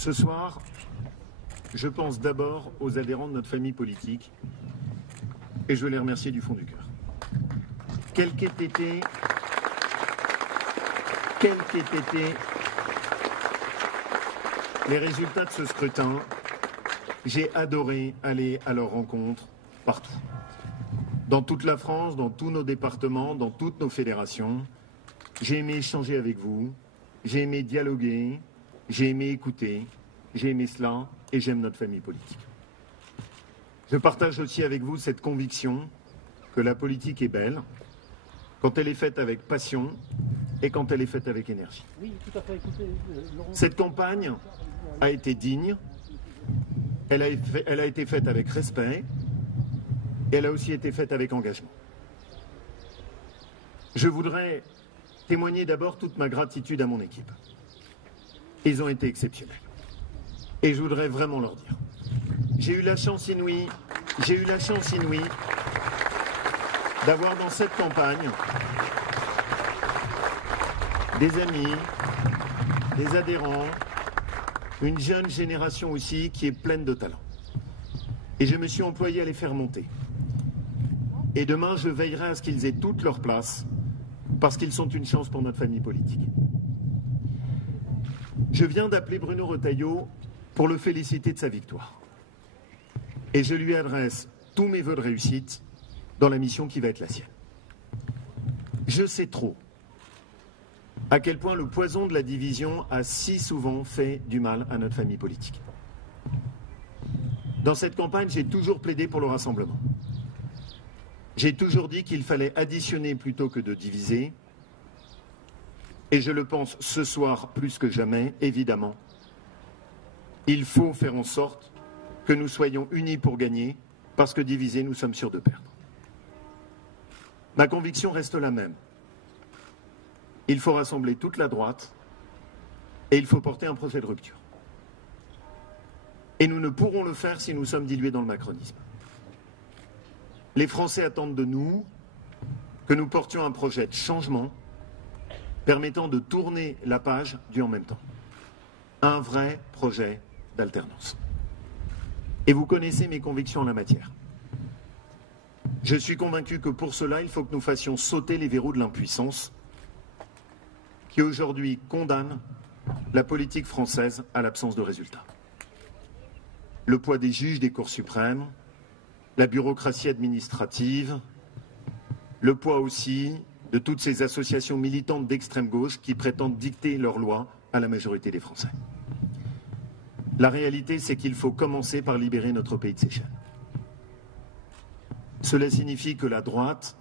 Ce soir, je pense d'abord aux adhérents de notre famille politique et je veux les remercier du fond du cœur. Quels qu'aient été les résultats de ce scrutin, j'ai adoré aller à leur rencontre partout. Dans toute la France, dans tous nos départements, dans toutes nos fédérations. J'ai aimé échanger avec vous, j'ai aimé dialoguer, j'ai aimé écouter, j'ai aimé cela et j'aime notre famille politique. Je partage aussi avec vous cette conviction que la politique est belle quand elle est faite avec passion et quand elle est faite avec énergie. Oui, tout à fait. Écoutez, Laurent... Cette campagne a été digne, elle a été faite avec respect et elle a aussi été faite avec engagement. Je voudrais témoigner d'abord toute ma gratitude à mon équipe. Ils ont été exceptionnels. Et je voudrais vraiment leur dire. J'ai eu la chance inouïe d'avoir dans cette campagne des amis, des adhérents, une jeune génération aussi qui est pleine de talent. Et je me suis employé à les faire monter. Et demain, je veillerai à ce qu'ils aient toute leur place parce qu'ils sont une chance pour notre famille politique. Je viens d'appeler Bruno Retailleau pour le féliciter de sa victoire. Et je lui adresse tous mes vœux de réussite dans la mission qui va être la sienne. Je sais trop à quel point le poison de la division a si souvent fait du mal à notre famille politique. Dans cette campagne, j'ai toujours plaidé pour le rassemblement. J'ai toujours dit qu'il fallait additionner plutôt que de diviser. Et je le pense ce soir plus que jamais, évidemment. Il faut faire en sorte que nous soyons unis pour gagner, parce que divisés, nous sommes sûrs de perdre. Ma conviction reste la même. Il faut rassembler toute la droite et il faut porter un projet de rupture. Et nous ne pourrons le faire si nous sommes dilués dans le macronisme. Les Français attendent de nous que nous portions un projet de changement permettant de tourner la page du en même temps. Un vrai projet d'alternance. Et vous connaissez mes convictions en la matière. Je suis convaincu que pour cela, il faut que nous fassions sauter les verrous de l'impuissance qui aujourd'hui condamnent la politique française à l'absence de résultats. Le poids des juges des cours suprêmes, la bureaucratie administrative, le poids aussi de toutes ces associations militantes d'extrême gauche qui prétendent dicter leurs lois à la majorité des Français. La réalité, c'est qu'il faut commencer par libérer notre pays de ses chaînes. Cela signifie que la droite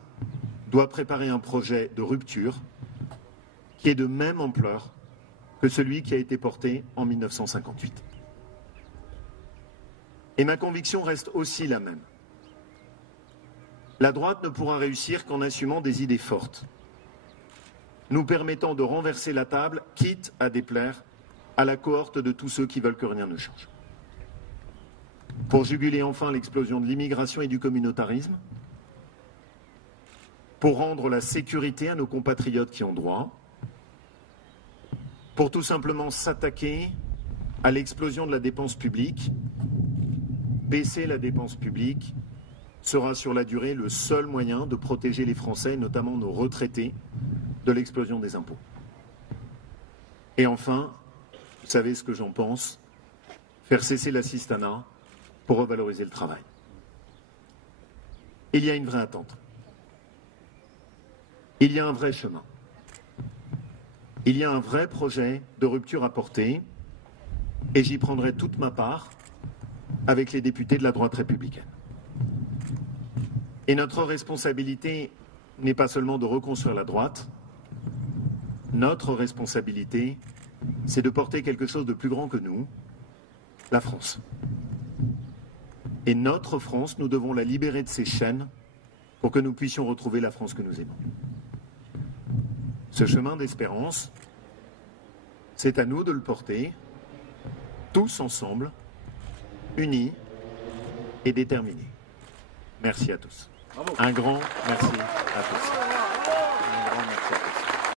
doit préparer un projet de rupture qui est de même ampleur que celui qui a été porté en 1958. Et ma conviction reste aussi la même. La droite ne pourra réussir qu'en assumant des idées fortes, nous permettant de renverser la table, quitte à déplaire à la cohorte de tous ceux qui veulent que rien ne change. Pour juguler enfin l'explosion de l'immigration et du communautarisme, pour rendre la sécurité à nos compatriotes qui ont droit, pour tout simplement s'attaquer à l'explosion de la dépense publique. Baisser la dépense publique sera sur la durée le seul moyen de protéger les Français, notamment nos retraités, de l'explosion des impôts. Et enfin, vous savez ce que j'en pense, faire cesser l'assistanat pour revaloriser le travail. Il y a une vraie attente. Il y a un vrai chemin. Il y a un vrai projet de rupture à porter et j'y prendrai toute ma part avec les députés de la droite républicaine. Et notre responsabilité n'est pas seulement de reconstruire la droite, notre responsabilité, c'est de porter quelque chose de plus grand que nous, la France. Et notre France, nous devons la libérer de ses chaînes pour que nous puissions retrouver la France que nous aimons. Ce chemin d'espérance, c'est à nous de le porter, tous ensemble, unis et déterminés. Merci à tous. Bravo. Un grand merci à tous.